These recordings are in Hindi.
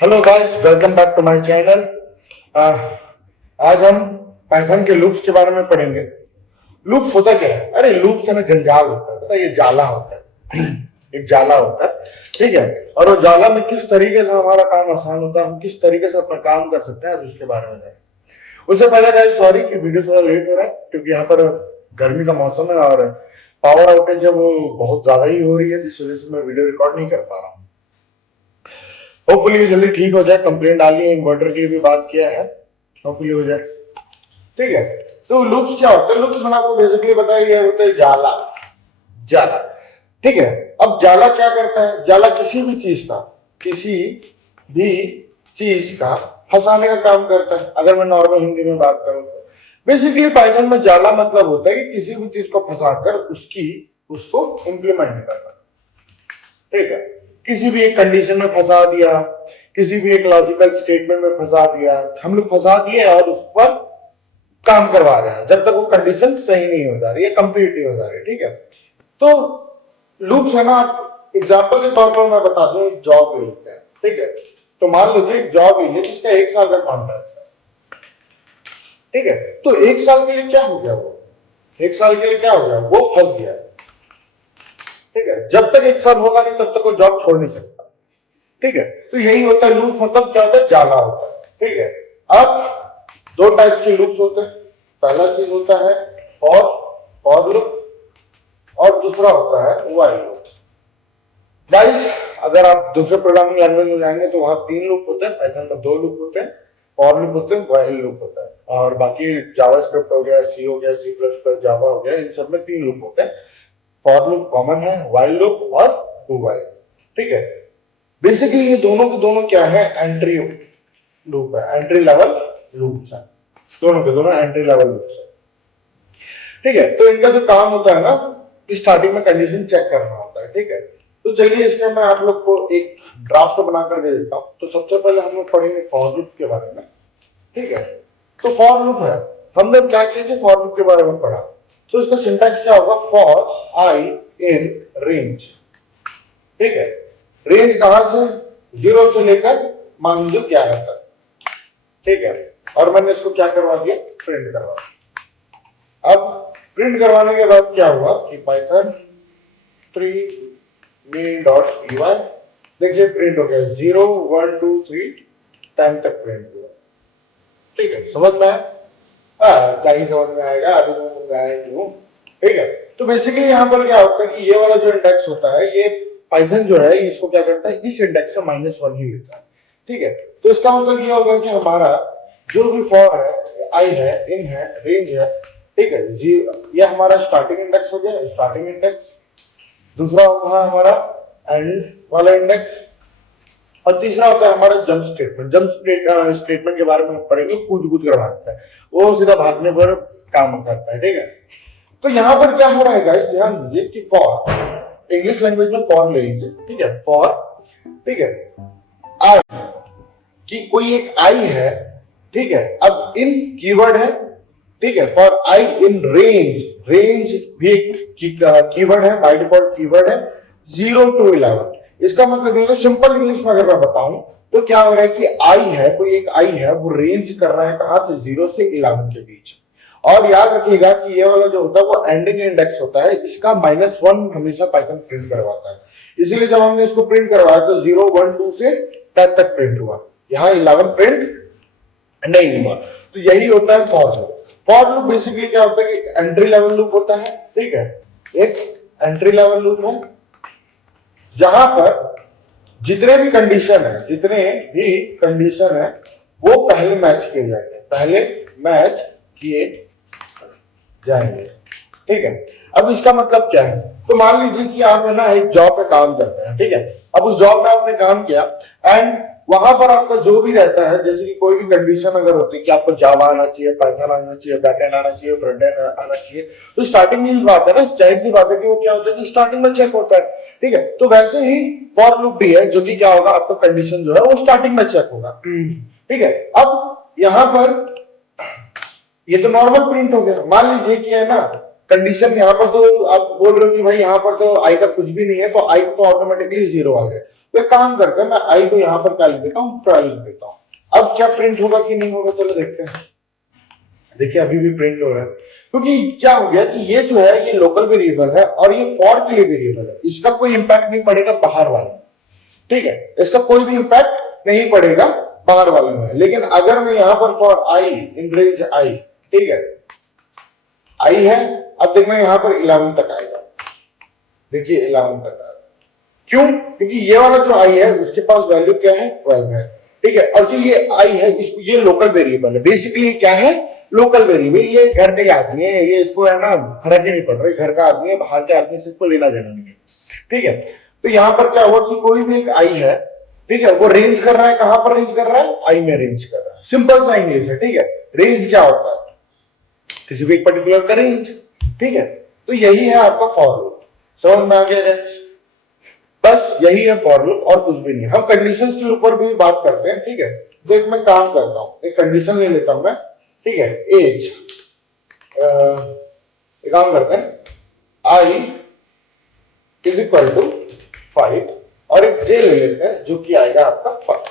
Hello guys, welcome back to my channel. आज हम पाइथन के लूप्स के बारे में पढ़ेंगे। लूप्स होता क्या है? अरे लूप से ना जंजाल होता है, पता है? ये जाला होता है। एक जाला होता है, ठीक है। और वो जाला में किस तरीके से हमारा काम आसान होता है, हम किस तरीके से अपना काम कर सकते हैं, आज उसके बारे में जाएंगे। उससे पहले गाइस सॉरी कि वीडियो थोड़ा लेट हो रहा है, क्योंकि यहाँ पर गर्मी का मौसम है और पावर आउटेज है वो बहुत ज्यादा ही हो रही है, जिस वजह से मैं वीडियो रिकॉर्ड नहीं कर पा रहा हूँ। होपफुली ये जल्दी ठीक हो जाए। कंप्लेंट डाली है, इन्वर्टर की भी बात किया है, होपफुली हो जाए। ठीक है। तो लूप्स क्या होते हैं? लूप्स मैंने आपको बेसिकली बताया, ये होते हैं जाला। जाला, ठीक है। अब जाला क्या करता है? जाला किसी भी चीज का, किसी भी चीज का फंसाने का काम करता है। अगर मैं नॉर्मल हिंदी में बात करूं तो बेसिकली पाइथन में जाला मतलब होता है कि किसी भी चीज को फंसाकर उसको इंप्लीमेंट करना। ठीक है। किसी भी एक कंडीशन में फंसा दिया, किसी भी एक लॉजिकल स्टेटमेंट में फंसा दिया, हम लोग फंसा दिए और उस पर काम करवा रहे हैं जब तक वो कंडीशन सही नहीं हो जा रही है, कंप्लीट नहीं हो जा रही। ठीक है। तो लूप्स है ना, एग्जाम्पल के तौर पर मैं बता दूं, जॉब ले लेते हैं। ठीक है। तो मान लीजिए एक जॉब ले लीजिए जिसका 1 साल का कॉन्ट्रैक्ट है। ठीक है। तो 1 साल के लिए क्या हो गया? वो 1 साल के लिए क्या हो गया? वो फंस गया। ठीक है। जब तक 1 साल होगा नहीं तब तक वो जॉब छोड़ नहीं सकता। ठीक है। तो यही होता है लूप, मतलब क्या होता है? जाला होता है। ठीक है। अब दो टाइप के लूप्स होते हैं। पहला चीज होता है फॉर लूप और दूसरा होता है व्हाइल लूप। गाइस, अगर आप दूसरे प्रोग्रामिंग लैंग्वेज में जाएंगे तो वहां 3 लूप होते हैं, पाइथन में 2 लूप होते हैं। फॉर लूप होते हैं, व्हाइल लूप होता है। और बाकी जावास्क्रिप्ट हो गया, सी हो गया, सी प्लस प्लस, जावा हो गया, इन सब में 3 लूप होते हैं। फॉर लूप कॉमन है, व्हाइल लूप और डू व्हाइल। ठीक है। बेसिकली ये दोनों के दोनों क्या है? एंट्री लूप है, एंट्री लेवल लूप्स है। दोनों के दोनों एंट्री लेवल लूप्स है। ठीक है। तो इनका जो काम होता है ना, स्टार्टिंग में कंडीशन चेक करना होता है। ठीक है। तो चलिए इसमें मैं आप लोग को एक ड्राफ्ट बनाकर दे देता हूं। तो सबसे पहले हम लोग पढ़ेंगे फॉर लूप के बारे में। ठीक है। तो फॉर लूप है, हमने क्या किया? फॉर लूप के बारे में पढ़ा। तो इसका सिंटैक्स क्या होगा? For I in range. ठीक है। रेंज कहां से? 0 से लेकर मान लीजिए 11 तक। ठीक है। और मैंने इसको क्या करवा दिया? प्रिंट करवा दिया। अब प्रिंट करवाने के बाद क्या हुआ कि पाइथन 3 main.py, देखिए प्रिंट हो गया 0 1 2 3 10 तक प्रिंट हुआ। ठीक है। समझ में आया? क्या ही समझ में आएगा, अभी समझ में आया क्यों? ठीक है। तो बेसिकली यहाँ पर क्या होता है कि ये वाला जो इंडेक्स होता है, ये पाइथन जो है इसको क्या करता है? इस इंडेक्स से -1 ही लेता है। ठीक है। तो इसका मतलब ये होगा कि हमारा जो भी फॉर है, आई है, इन है, रेंज है, ठीक है, जी, ये हमारा स्टार्टिंग इंडेक्स हो गया, स्टार्टिंग इंडेक्स। दूसरा होगा हमारा एंड वाला इंडेक्स। और तीसरा होता है हमारा जंप स्टेटमेंट। जंप स्टेटमेंट के बारे में हम पढ़ेंगे, कूद कूद कर भागता है, वो सीधा भागने पर काम करता है। ठीक है। तो यहां पर क्या हो रहा है गाइस, ध्यान दीजिए कि फॉर, इंग्लिश लैंग्वेज में फॉर ले लीजिए। ठीक है। फॉर, ठीक है, आई, कि कोई एक आई है। ठीक है। अब इन कीवर्ड है। ठीक है। For I in range, range भी एक कीवर्ड है, बाय डिफॉल्ट कीवर्ड है। 0 to 11, इसका मतलब ये सिंपल इंग्लिश में अगर मैं बताऊं तो क्या हो रहा है कि आई है, कोई एक आई है, वो रेंज कर रहा है कहां से? 0 से 11 के बीच। और याद रखिएगा कि ये वाला जो होता है वो एंडिंग इंडेक्स होता है, इसका -1 हमेशा पाइथन प्रिंट करवाता है। इसीलिए जब हमने इसको प्रिंट करवाया तो 0 1 2 से 10 तक प्रिंट हुआ, यहाँ 11 प्रिंट नहीं हुआ। तो यही होता है for loop. For loop basically क्या होता है कि एंट्री लेवल लूप होता है। ठीक है। एक एंट्री लेवल लूप है जहां पर जितने भी कंडीशन है, जितने भी कंडीशन है वो पहले मैच किए जाएंगे, पहले मैच किए जाएंगे। ठीक है। अब इसका मतलब क्या है? तो मान लीजिए कि आप है ना एक जॉब पे काम करते हैं। ठीक है। अब उस जॉब में आपने काम किया एंड वहां पर आपका जो भी रहता है, जैसे कि कोई भी कंडीशन अगर होती है कि आपको जावा आना चाहिए, पाइथन आना चाहिए, बैकएंड आना चाहिए, फ्रंट एंड आना चाहिए, तो स्टार्टिंग में बात है ना, जाहिर सी बात है कि वो क्या होता है कि स्टार्टिंग में चेक होता है। ठीक है। तो वैसे ही फॉर लूप भी है, जो कि क्या होगा, आपका कंडीशन जो है वो स्टार्टिंग में चेक होगा। ठीक है। अब यहां पर ये तो नॉर्मल प्रिंट हो गया। मान लीजिए कि है ना कंडीशन यहाँ पर तो आप बोल रहे हो कि भाई यहाँ पर तो आई का कुछ भी नहीं है, तो आई तो ऑटोमेटिकली जीरो आ गया। तो एक काम करते हैं, मैं आई को यहाँ पर क्या लिख देता हूँ, ट्राई लिख देता हूँ। अब क्या प्रिंट होगा कि नहीं होगा, चलो देखते हैं। देखिए अभी भी प्रिंट हो रहा है, क्योंकि क्या हो गया कि ये जो है ये लोकल वेरिएबल है और ये फॉर के लिए वेरिएबल है, इसका कोई इंपैक्ट नहीं पड़ेगा बाहर वाले, ठीक है, इसका कोई भी इंपैक्ट नहीं पड़ेगा बाहर वाले में। लेकिन अगर मैं यहाँ पर for I in range I, ठीक है, आई है, अब देखना यहाँ पर 11 तक आएगा, देखिए 11 तक आएगा। क्यों? क्योंकि ये वाला जो आई है उसके पास वैल्यू क्या है, 12 है, ठीक है। और जो ये आई है इसको, ये लोकल वेरिएबल है, बेसिकली क्या है, लोकल वेरिएबल। ये घर के आदमी है, ये इसको है ना फर्क ही नहीं पड़ रहा, घर का आदमी है, बाहर के आदमी से इसको लेना देना नहीं है, ठीक है। तो यहाँ पर क्या हुआ कि कोई भी एक आई है, ठीक है, वो रेंज कर रहा है, कहां पर रेंज कर रहा है, आई में रेंज कर रहा है। सिंपल सा इंग्लिश है, ठीक है। रेंज क्या होता है, किसी भी एक पर्टिकुलर का रेंज, ठीक है। तो यही है आपका फॉर लूप, समझ में आ गया गाइस? बस यही है फॉर लूप और कुछ भी नहीं। हम कंडीशंस के ऊपर भी बात करते हैं, ठीक है। तो एक मैं काम करता हूं, एक कंडीशन ले लेता हूं मैं, ठीक है। एज, एक काम करते हैं, आई इज इक्वल टू 5 और एक जे ले लेते हैं जो कि आएगा आपका 5,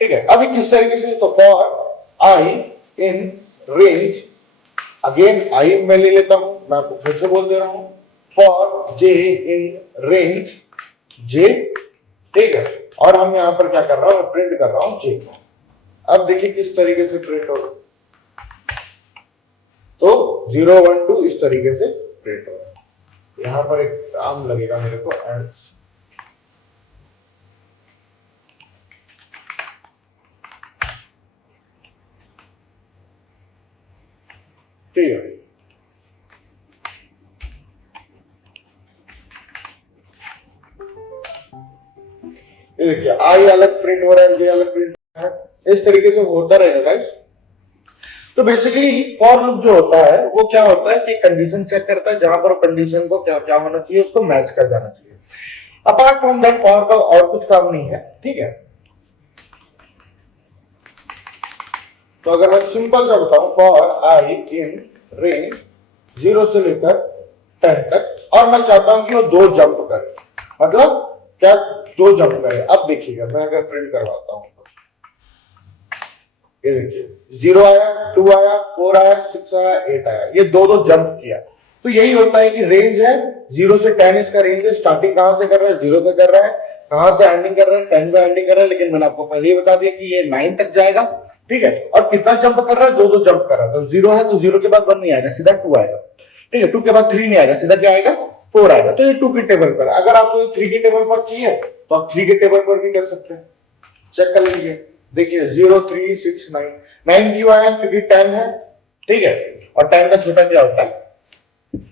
ठीक है। अभी किस तरीके से, तो for I in range, again I मैं ले लेता हूं, मैं आपको फिर से बोल दे रहा हूं, फॉर जे इन रेंज जे, ठीक है। और हम यहां पर क्या कर रहा हूं, प्रिंट कर रहा हूं जे को। अब देखिए किस तरीके से प्रिंट होगा, तो 0 1 2 इस तरीके से प्रिंट होगा। यहां पर एक काम लगेगा मेरे को, एंड ठीक है। ये देखिए आई अलग प्रिंट हो रहा है, जे अलग प्रिंट हो रहा है, इस तरीके से होता रहेगा गाइस। तो बेसिकली फॉर लूप जो होता है वो क्या होता है कि कंडीशन चेक करता है, जहां पर कंडीशन को क्या क्या होना चाहिए उसको मैच कर जाना चाहिए। अपार्ट फ्रॉम दैट फॉर का और कुछ काम नहीं है, ठीक है। तो अगर मैं सिंपल सा बताऊं, फॉर आई इन रेंज 0 से लेकर 10 तक, और मैं चाहता हूं कि वो 2 जंप करे, मतलब क्या 2 जंप करे। अब देखिएगा मैं अगर प्रिंट करवाता हूं, ये देखिए 0 आया, 2 आया, 4 आया, 6 आया, 8 आया, ये 2 जंप किया। तो यही होता है कि रेंज है 0 से 10, इसका रेंज है। स्टार्टिंग कहां से कर रहा है, 0 से कर रहा है, कहां से एंडिंग कर रहा है, 10 पे एंडिंग कर रहा है। लेकिन मैंने आपको पहले ही बता दिया कि ये 9 तक जाएगा, ठीक है। और कितना जंप कर रहा है, 2 जंप कर रहा है। तो 0 है तो 0 के बाद 1 नहीं आएगा, सीधा 2 आएगा, ठीक है। 2 के बाद 3 नहीं आएगा, सीधा क्या आएगा, 4 आएगा। तो ये 2 के टेबल पर। अगर आपको 3 के टेबल पर चाहिए तो आप 3 के टेबल पर भी कर सकते हैं, चेक कर लीजिए। देखिए 0 3 6 9, 9 क्यों आया, क्योंकि 10 है, ठीक है। और 10 का छोटा क्या होता है,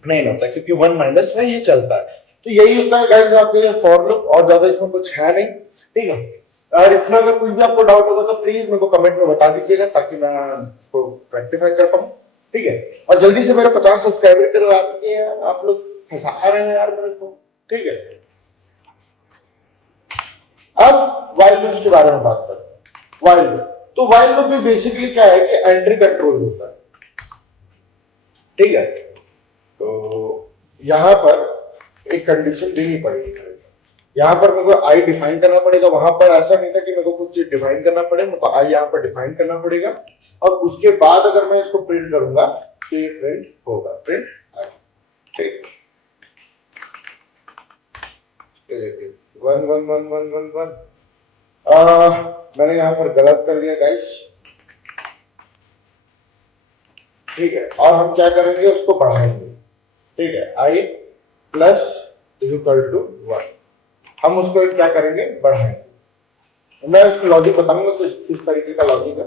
नहीं होता, क्योंकि 1 माइनस में ये चलता है। तो यही होता है गाइस आपके फॉर लूप, और ज्यादा इसमें कुछ है नहीं, ठीक है। और इसमें अगर कुछ भी आपको डाउट होगा तो प्लीज मेरे को कमेंट में बता दीजिएगा, ताकि मैं इसको रेक्टिफाई कर पाऊं, ठीक है। और जल्दी से मेरे 50 सब्सक्राइबर करवा दीजिए यार, आप लोग फंसा रहे हैं यार मेरे को, ठीक है। अब वाइल लूप के बारे में बात करते हैं। वाइल लूप, तो वाइल लूप में बेसिकली क्या है कि एंट्री कंट्रोल होता है, ठीक है। तो यहां पर एक कंडीशन देनी पड़ेगी, यहां पर मेरे को आई डिफाइन करना पड़ेगा। वहां पर ऐसा नहीं था कि मेरे को कुछ डिफाइन करना पड़े, मेरे को आई यहां पर डिफाइन करना पड़ेगा, और उसके बाद अगर मैं इसको प्रिंट करूंगा तो ये प्रिंट होगा, प्रिंट आई, ठीक। 1 1 1 1 1 1, मैंने यहां पर गलत कर दिया गाइस, ठीक है। और हम क्या करेंगे, उसको बढ़ाएंगे, ठीक है। आई प्लस इज इक्वल टू 1, हम उसको क्या करेंगे, बढ़ाएंगे। मैं उसको लॉजिक बताऊंगा, तो इस तरीके का लॉजिक है।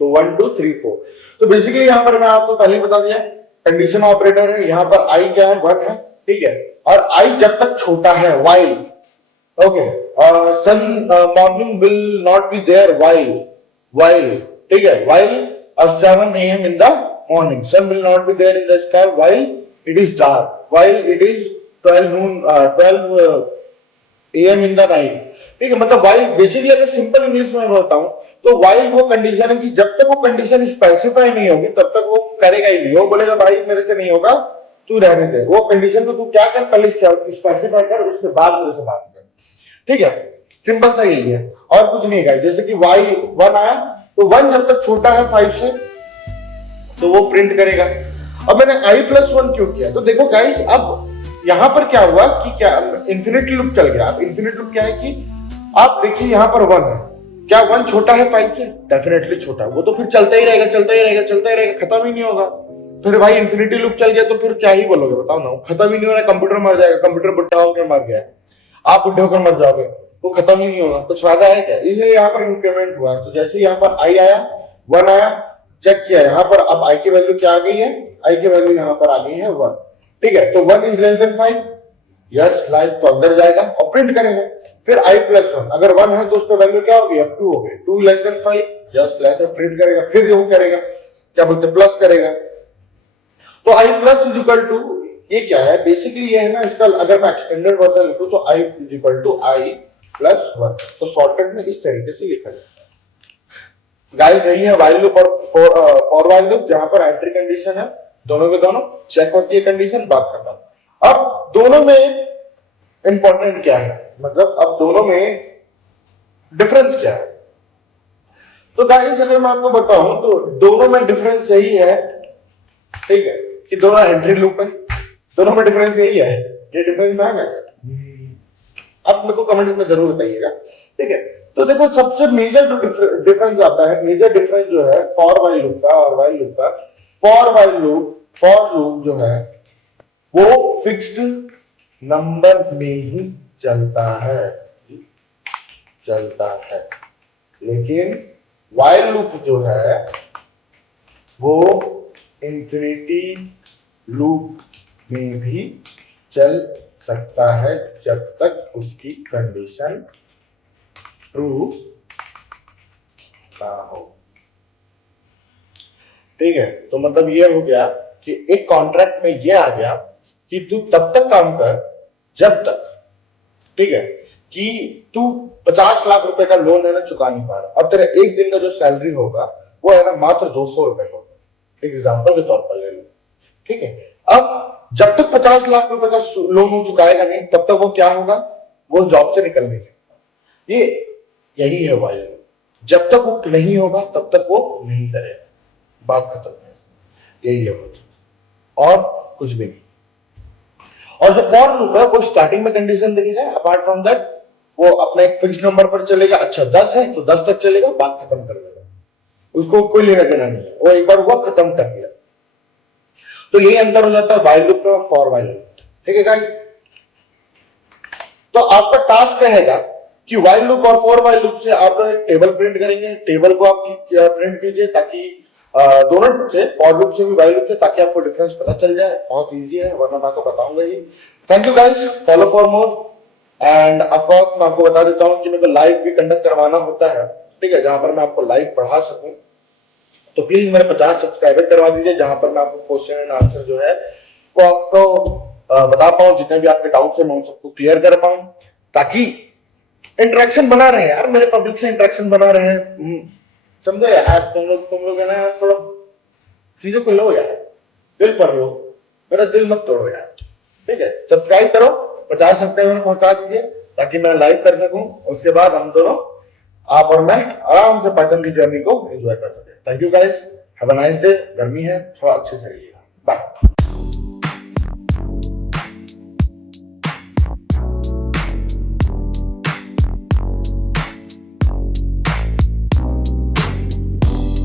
तो 1 2 3 4, तो बेसिकली यहां पर मैं आपको पहले ही बता दिया, कंडीशन ऑपरेटर है। यहां पर आई क्या है, 1 है, ठीक है। और आई जब तक छोटा है, while, okay, sun morning will not be there while, ठीक है, while 7 AM in the morning, sun will not be there in the sky while it is dark, while it is 12 AM in the night, ठीक है। मतलब वाइल बेसिकली अगर सिंपल इंग्लिश में बताऊं तो वाइल वो कंडीशन है कि जब तक वो कंडीशन स्पेसिफाई नहीं होगी तब तक वो करेगा ही नहीं। वो बोलेगा भाई मेरे से नहीं होगा, तू रहने दे, वो कंडीशन को तू क्या कर, पहले स्पेसिफाई कर, उसके बाद मेरे से बात कर, ठीक है। सिंपल सा यही है, और कुछ नहीं है। जैसे कि y1 आया, तो 1 जब तक छोटा है 5 से तो वो प्रिंट करेगा। अब मैंने i+1 क्यों किया, तो देखो गाइस, अब यहां पर क्या हुआ कि क्या इंफिनिटी लूप चल गया। अब इंफिनिटी लूप क्या है कि आप देखिए यहां पर 1 है, क्या 1 छोटा है 5 से? डेफिनेटली छोटा, वो तो फिर चलता ही रहेगा, चलता ही रहेगा, चलता ही रहेगा, खत्म ही नहीं होगा। फिर भाई इंफिनिटी लूप चल गया तो फिर क्या ही बोलोगे, बताओ ना, खत्म ही नहीं हो रहा, कंप्यूटर मर जाएगा, कंप्यूटर बुढ़ा होकर मर गया, आप बुढ़े होकर मर जाओगे, वो खत्म ही नहीं होगा, कुछ फायदा है क्या? इसलिए यहाँ पर इंक्रीमेंट हुआ। तो जैसे यहाँ पर i आया, 1 आया, चेक किया यहाँ पर, अब i की वैल्यू क्या आ गई है, i की वैल्यू यहाँ पर आ गई है 1, ठीक है। तो 1 is less than 5, yes like, तो अंदर जाएगा और प्रिंट करेंगे। फिर i+1, अगर 1 है तो उसका वैल्यू क्या होगी, अब 2 हो गई, 2 less than 5, yes like, print करेगा। फिर वो करेगा, क्या बोलते, प्लस करेगा। तो i plus is equal to, ये क्या है बेसिकली, ये है ना इसका, अगर मैं एक्सटेंडेड वर्जन लिखूं तो i is equal to i+1, तो शॉर्टकट में इस तरीके से लिखा जाता है। गाइस यही है व्हाइल लूप और फॉर व्हाइल लूप, जहां पर एंट्री कंडीशन है, दोनों के दोनों चेक होती है कंडीशन, बात खत्म। अब दोनों में इंपॉर्टेंट क्या है, मतलब अब दोनों में डिफरेंस क्या है, तो गाइस अगर मैं आपको बताऊं तो दोनों में डिफरेंस यही है, ठीक है, कि दोनों एंट्री लूप है, दोनों में डिफरेंस यही है। ये डिफरेंस में आ गया, आप मेरे को कमेंट में जरूर बताइएगा, ठीक है। तो देखो सबसे मेजर जो डिफरेंस आता है, मेजर डिफरेंस जो है फॉर व्हाइल लूप का और व्हाइल लूप का, फॉर लूप जो है वो फिक्स्ड नंबर में ही चलता है, लेकिन व्हाइल लूप जो है वो इंफिनिटी लूप में भी चल सकता है, जब तक उसकी कंडीशन ट्रू ना हो, ठीक है। तो मतलब ये हो गया कि एक कॉन्ट्रैक्ट में ये आ गया कि तू तब तक काम कर जब तक, ठीक है, कि तू 50 लाख रुपए का लोन है ना चुका नहीं पा रहा, अब तेरा एक दिन का जो सैलरी होगा वो है ना मात्र 200 रुपए होगा, एग्जाम्पल के तौर पर ले लो, ठीक है। अब जब तक 50 लाख रुपए का लोन वो चुकाएगा नहीं, तब तक वो क्या होगा, वो जॉब से निकल नहीं सकता। ये यही है वाइल, जब तक वो नहीं होगा तब तक वो नहीं करेगा, बात खत्म है, यही है और कुछ भी नहीं। और जो फॉर लूप है वो स्टार्टिंग में कंडीशन देगा, अपार्ट फ्रॉम दैट वो अपना एक फिक्स नंबर पर चलेगा, अच्छा 10 है तो 10 तक चलेगा, बात खत्म कर देगा, उसको कोई लेना देना नहीं है, वो एक बार वो खत्म कर दिया। तो यही अंतर हो जाता है व्हाइल लूप और फॉर व्हाइल लूप, ठीक है गाइस। तो आपका टास्क रहेगा कि व्हाइल लूप और फॉर व्हाइल लूप से आप एक टेबल प्रिंट करेंगे, टेबल को आप प्रिंट कीजिए ताकि दोनों से, फॉर लूप से भी व्हाइल लूप से, ताकि आपको डिफरेंस पता चल जाए। बहुत इजी है, वरना मैं आपको बताऊंगा ही। Thank you guys, follow for more. And of course मैं आपको बता देता हूं कि मेरे को लाइव भी कंडक्ट करवाना होता है, ठीक है, जहां पर मैं आपको लाइव पढ़ा सकूं, तो प्लीज मेरे 50 सब्सक्राइबर करवा दीजिए, जहां पर मैं आपको क्वेश्चन एंड आंसर जो है वो आपको बता पाऊं, जितने भी आपके डाउट्स है मैं उन सबको क्लियर कर पाऊं, ताकि इंटरेक्शन बना रहे यार, मेरे पब्लिक से इंटरेक्शन बना रहे हैं, समझो यार। तुम लोग है ना, थोड़ा चीजों को लो यार, दिल पर लो, मेरा दिल मत तोड़ो यार, ठीक है। सब्सक्राइब करो, 50 सब्सक्राइबर पहुंचा दीजिए ताकि मैं लाइव कर सकूं, उसके बाद हम दोनों, आप और मैं, आराम से पाइथन की जर्नी को एंजॉय कर सके। Thank you guys, have a nice day. गर्मी है, थोड़ा अच्छे से रहिए।